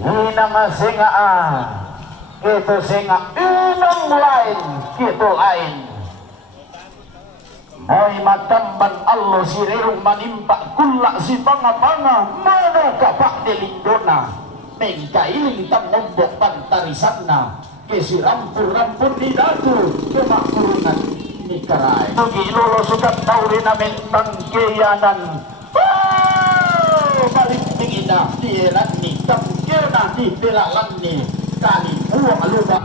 Inang singaan gitu singa inang lain gitu lain moy matamban Allah sirerong manimpa kulak si panga-panga mana kapak dilindona mengkailing tangombok pantarisanna kesi rampur-rampur di datu kemakmuran nikarai tugi lolo sukat tauri namin tangkiyanan balik tingina di elan ni tangkiyana di pelalan ni kali buang lupa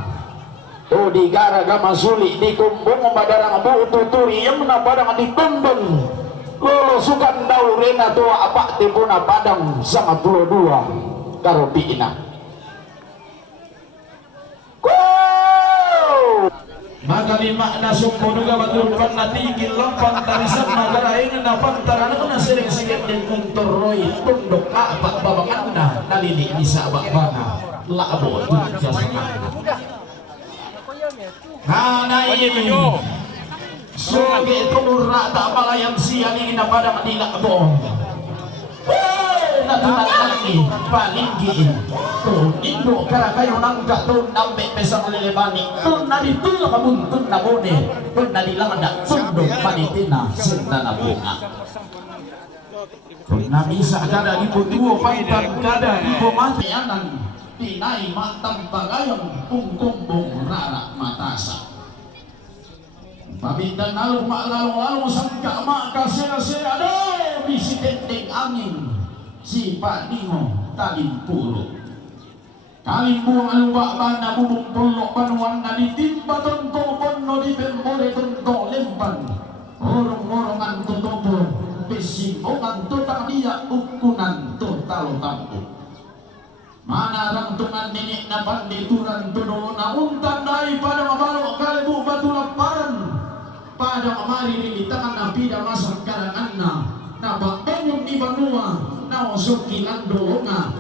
o di gara gama suli di kumbung madarang bu tuturi yang padang di kumbung lolo sukan daw rena tua apa tipuna padang sama pulau dua karopiina maka lima na sumpo nuga matulpan na tigil lampang tarisan magarain na pantaran na sering sigit din kunturoy tundok apa babangan na nalini ni sa bakbana labo tunja sa hanay sugi tunura tak malayang siya ni na padang nilakbo natunan lagi palinggi tuh indo kara kayo nangga tuh nambe pesang lelebani tuh nadi tuh kabuntun na bone tuh nadi lamanda tundok panitina sinta na bunga tuh nadi sa kada di putuo pangtan kada di pematianan pinay matang bagayang pungkumbong rara matasa pabindan lalong sangka maka sera-sera aduh bisi tenteng angin si Pak Nino Kalimpuro Kalimpuro alubak bana bubung polok panuan na ditimpa tonto pono di pembore tonto lempan orong-orongan tutopo besimpongan tutang dia ukunan total tampu mana rangtungan nenek na pandituran tuno na untan dai pada mabalok kalebu batu laparan pada amari di tangan nabi dan masak karangan na nabak bangun di Banua na osoki lando nga